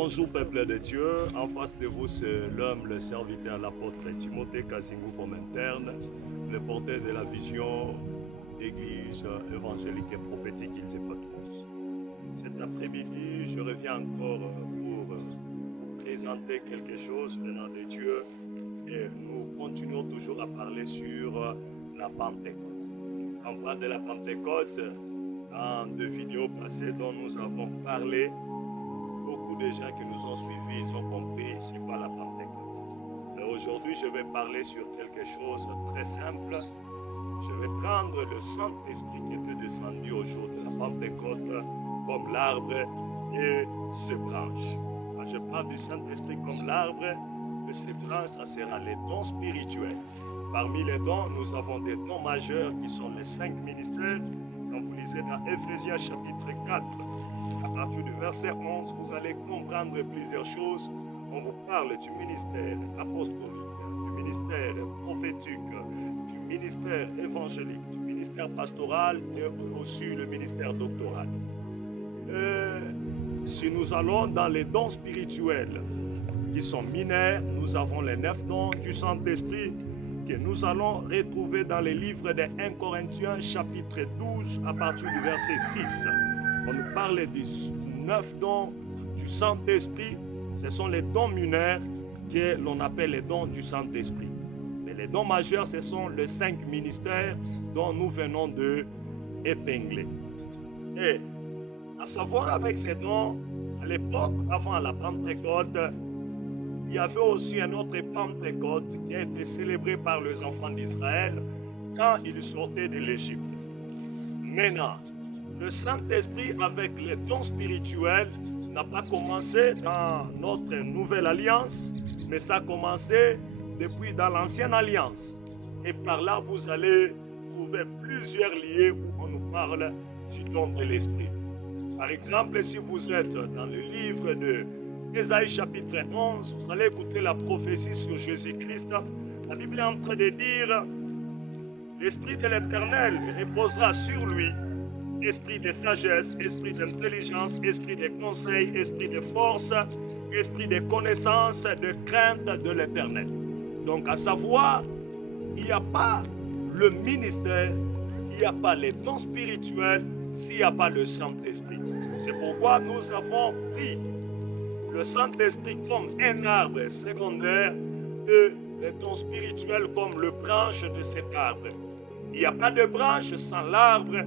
Bonjour peuple de Dieu, en face de vous c'est l'homme, le serviteur, l'apôtre Timothée Kassingou comme interne, le porteur de la vision Église évangélique et prophétique Île de Patmos. Cet après-midi, je reviens encore pour présenter quelque venant de Dieu et nous continuons toujours à parler sur la Pentecôte. On parle de la Pentecôte dans deux vidéos passées dont nous avons parlé. Beaucoup de gens qui nous ont suivis, ils ont compris c'est quoi la Pentecôte. Aujourd'hui, je vais parler sur quelque chose de très simple. Je vais prendre le Saint-Esprit qui était descendu au jour de la Pentecôte comme l'arbre et ses branches. Quand je parle du Saint-Esprit comme l'arbre et ses branches, ça sera les dons spirituels. Parmi les dons, nous avons des dons majeurs qui sont les 5 ministères. Quand vous lisez dans Éphésiens chapitre 4, à partir du verset 11, vous allez comprendre plusieurs choses. On vous parle du ministère apostolique, du ministère prophétique, du ministère évangélique, du ministère pastoral et aussi le ministère doctoral. Si nous allons dans les dons spirituels qui sont mineurs, nous avons les 9 dons du Saint-Esprit que nous allons retrouver dans les livres de 1 Corinthiens chapitre 12 à partir du verset 6. On nous parle des 9 dons du Saint-Esprit. Ce sont les dons mineurs que l'on appelle les dons du Saint-Esprit. Mais les dons majeurs, ce sont les 5 ministères dont nous venons de épingler. Et à savoir avec ces dons, à l'époque, avant la Pentecôte, il y avait aussi un autre Pentecôte qui a été célébré par les enfants d'Israël quand ils sortaient de l'Égypte. Maintenant, le Saint-Esprit avec les dons spirituels n'a pas commencé dans notre nouvelle alliance, mais ça a commencé depuis dans l'ancienne alliance. Et par là, vous allez trouver plusieurs lieux où on nous parle du don de l'Esprit. Par exemple, si vous êtes dans le livre de Ésaïe chapitre 11, vous allez écouter la prophétie sur Jésus-Christ. La Bible est en train de dire « L'Esprit de l'Éternel reposera sur lui, esprit de sagesse, esprit d'intelligence, esprit de conseil, esprit de force, esprit de connaissance, de crainte de l'Éternel. » Donc, à savoir, il n'y a pas le ministère, il n'y a pas les dons spirituels s'il n'y a pas le Saint-Esprit. C'est pourquoi nous avons pris le Saint-Esprit comme un arbre secondaire et les dons spirituels comme le branche de cet arbre. Il n'y a pas de branche sans l'arbre.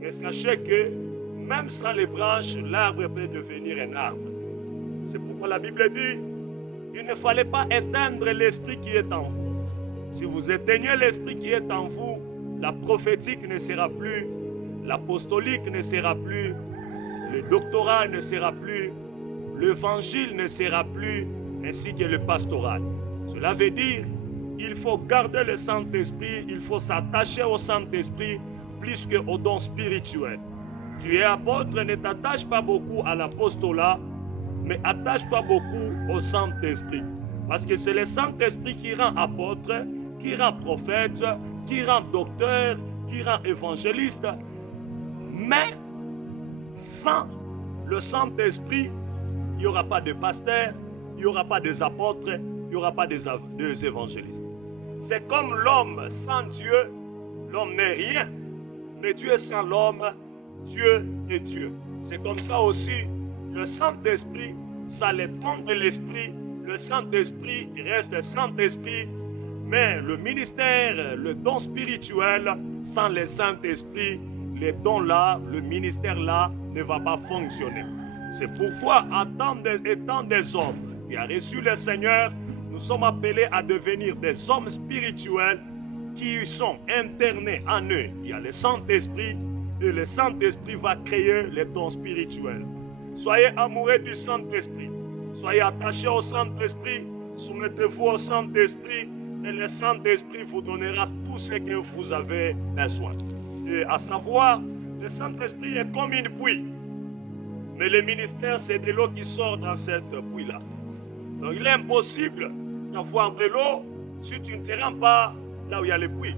Mais sachez que même sans les branches, l'arbre peut devenir un arbre. C'est pourquoi la Bible dit qu'il ne fallait pas éteindre l'esprit qui est en vous. Si vous éteignez l'esprit qui est en vous, la prophétique ne sera plus, l'apostolique ne sera plus, le doctorat ne sera plus, l'évangile ne sera plus, ainsi que le pastoral. Cela veut dire qu'il faut garder le Saint-Esprit, il faut s'attacher au Saint-Esprit, plus qu'aux dons spirituels. Tu es apôtre, ne t'attache pas beaucoup à l'apostolat, mais attache-toi beaucoup au Saint-Esprit. Parce que c'est le Saint-Esprit qui rend apôtre, qui rend prophète, qui rend docteur, qui rend évangéliste. Mais sans le Saint-Esprit, il n'y aura pas de pasteur, il n'y aura pas des apôtres, il n'y aura pas des évangélistes. C'est comme l'homme sans Dieu, l'homme n'est rien. Mais Dieu sans l'homme, Dieu est Dieu. C'est comme ça aussi, le Saint-Esprit, ça les dons de l'Esprit. Le Saint-Esprit reste Saint-Esprit. Mais le ministère, le don spirituel, sans le Saint-Esprit, les dons-là, le ministère-là ne va pas fonctionner. C'est pourquoi, étant des hommes qui ont reçu le Seigneur, nous sommes appelés à devenir des hommes spirituels qui sont internés en eux. Il y a le Saint-Esprit et le Saint-Esprit va créer les dons spirituels. Soyez amoureux du Saint-Esprit. Soyez attachés au Saint-Esprit. Soumettez-vous au Saint-Esprit et le Saint-Esprit vous donnera tout ce que vous avez besoin. Et à savoir, le Saint-Esprit est comme une puits. Mais le ministère, c'est de l'eau qui sort dans cette puits-là. Donc il est impossible d'avoir de l'eau si tu ne te rends pas là où il y a le puits.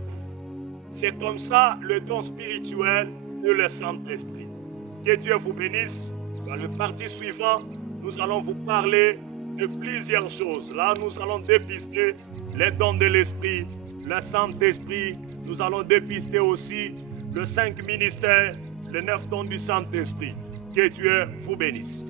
C'est comme ça le don spirituel de le Saint-Esprit. Que Dieu vous bénisse. Dans le parti suivant, nous allons vous parler de plusieurs choses. Là, nous allons dépister les dons de l'Esprit, le Saint-Esprit. Nous allons dépister aussi les 5 ministères, les 9 dons du Saint-Esprit. Que Dieu vous bénisse.